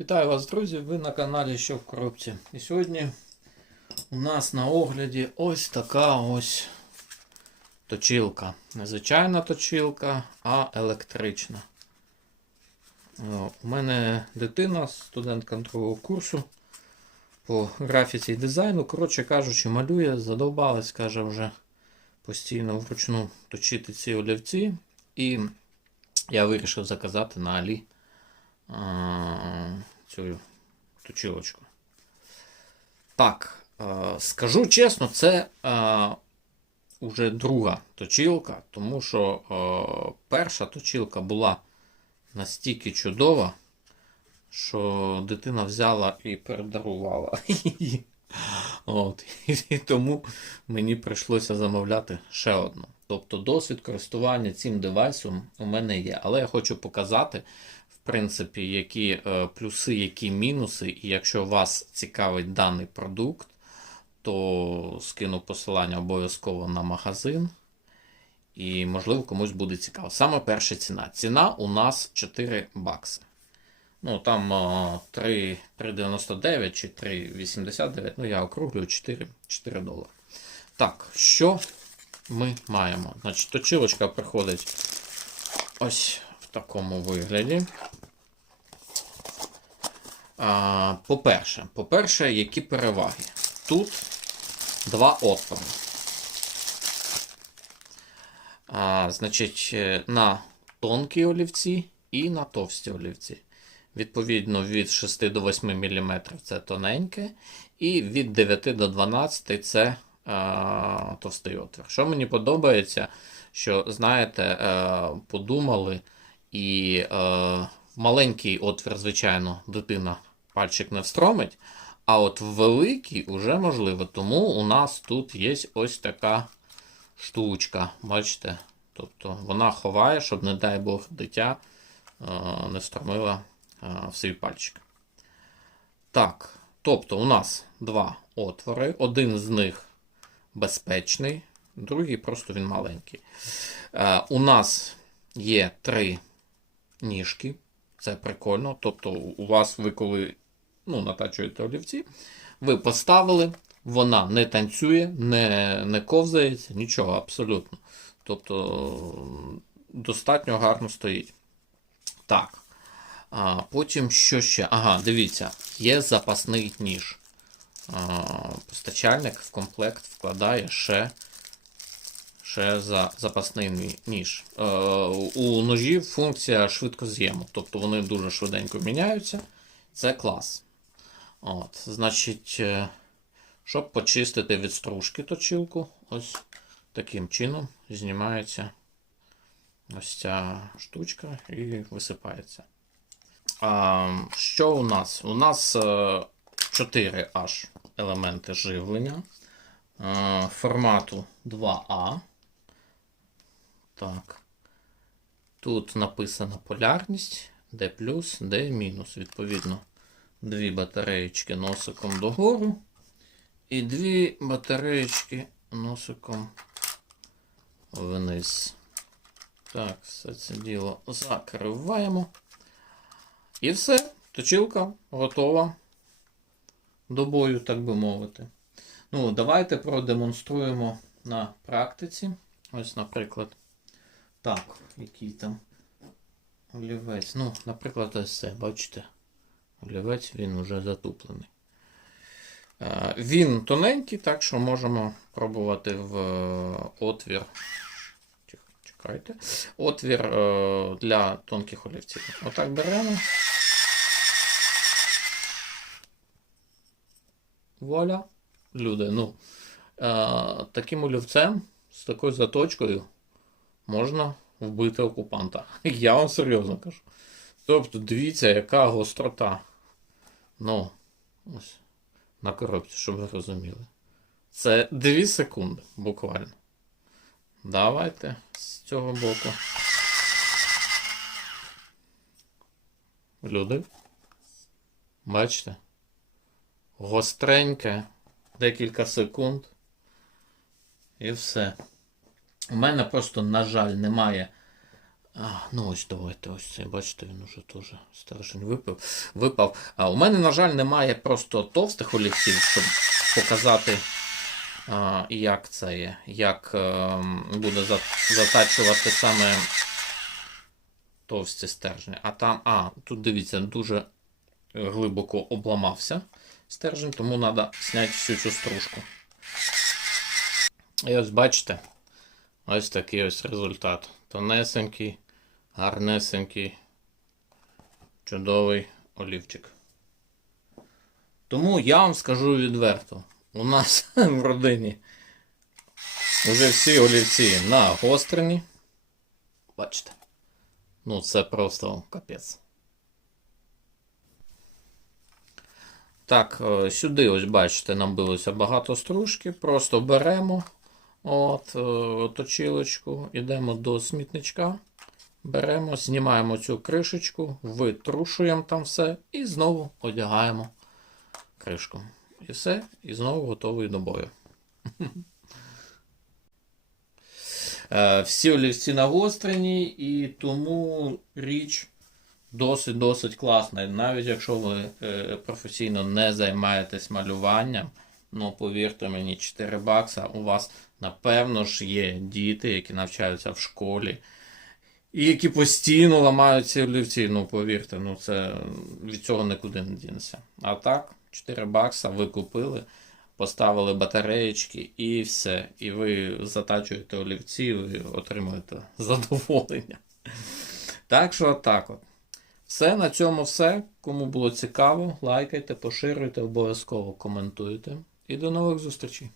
Вітаю вас, друзі! Ви на каналі Що в коробці. І сьогодні у нас на огляді ось така ось точилка. Не звичайна точилка, а електрична. У мене дитина, студентка другого курсу по графіці і дизайну. Коротше кажучи, малює, задовбалась, каже, вже постійно вручну точити ці олівці. І я вирішив заказати на Алі цю точилочку. Так, скажу чесно, це а, уже друга точилка, тому що перша точилка була настільки чудова, що дитина взяла і передарувала. От, і тому мені прийшлося замовляти ще одну. Тобто досвід користування цим девайсом у мене є. Але я хочу показати, принципі, які е, плюси, які мінуси. І якщо вас цікавить даний продукт, то скину посилання обов'язково на магазин. І, можливо, комусь буде цікаво. Саме перша ціна. Ціна у нас 4 бакси. Ну, там е, 3, 3,99 чи 3,89. Ну, я округлюю 4, 4 долари. Так, що ми маємо? Значить, точилочка приходить ось такому вигляді. По-перше, по-перше, які переваги? Тут два отвори. Значить, е, на тонкі олівці і на товсті олівці. Відповідно, від 6 до 8 мм це тоненьке, і від 9 до 12 це а, товстий отвір. Що мені подобається, що, знаєте, е, подумали, і е, маленький отвір, звичайно, дитина пальчик не встромить, а от великий уже можливо. Тому у нас тут є ось така штучка. Бачите? Тобто вона ховає, щоб, не дай Бог, дитя е, не встромила е, в свій пальчик. Так, тобто у нас два отвори. Один з них безпечний, другий просто він маленький. Е, у нас є три ніжки. Це прикольно. Тобто, у вас, ви коли ну, натачуєте олівці, ви поставили, вона не танцює, не, не ковзається, нічого абсолютно. Тобто достатньо гарно стоїть. Так. А, Потім що ще? Ага, дивіться, є запасний ніж. А, Постачальник в комплект вкладає ще ще за запасний ніж. Е, у ножів функція швидкоз'єму, тобто вони дуже швиденько міняються. Це клас. От, Значить, е, щоб почистити від стружки точилку, ось таким чином знімається ось ця штучка і висипається. А, що у нас? У нас е, 4 аж елементи живлення е, формату 2А. Так. Тут написана полярність, D D мінус. Відповідно, дві батареєчки носиком догору. І дві батареєчки носиком вниз. Так, все це діло закриваємо. І все, точилка готова до бою, так би мовити. Ну, давайте продемонструємо на практиці. Ось, наприклад, так, який там олівець. Ну, наприклад, ось це, бачите, олівець він вже затуплений. Е, Він тоненький, так що можемо пробувати в е, отвір. Чекайте. Отвір е, для тонких олівців. Отак беремо. Вуаля. Люди, ну. Таким олівцем з такою заточкою можна вбити окупанта. Я вам серйозно кажу. Тобто, дивіться, яка гострота. Ну, ось на коробці, щоб ви розуміли. Це 2 секунди, буквально. Давайте з цього боку. Люди. Бачите? Гостреньке, декілька секунд. І все. У мене просто, на жаль, немає А, ну ось давайте, ось цей, бачите, він уже теж стержень випав. випав. А, у мене, на жаль, немає просто товстих олівців, щоб показати, а, як це є, як е, буде затачувати саме товсті стержні. А там, а, тут дивіться, дуже глибоко обламався стержень, тому треба зняти всю цю стружку. І ось бачите, ось такий ось результат. Тонесенький, гарнесенький, чудовий олівчик. Тому я вам скажу відверто: у нас в родині вже всі олівці нагострені. Бачите? Ну, це просто капець. Так, е, сюди, ось бачите, набилося багато стружки. Просто беремо от, е, точилочку, йдемо до смітничка, беремо, знімаємо цю кришечку, витрушуємо там все і знову одягаємо кришку. І все, і знову готовий до бою. Е, Всі олівці нагострені, і тому річ досить-досить класна. Навіть якщо ви е, професійно не займаєтесь малюванням, ну повірте мені, 4 бакса у вас напевно ж є діти, які навчаються в школі. І які постійно ламають ці олівці, ну повірте, ну це від цього нікуди не дінеться. А так, 4 бакса ви купили, поставили батареєчки і все. І ви затачуєте олівці, ви отримуєте задоволення. Так що так от. Все, на цьому все. Кому було цікаво, лайкайте, поширюйте, обов'язково коментуйте. І до нових зустрічей.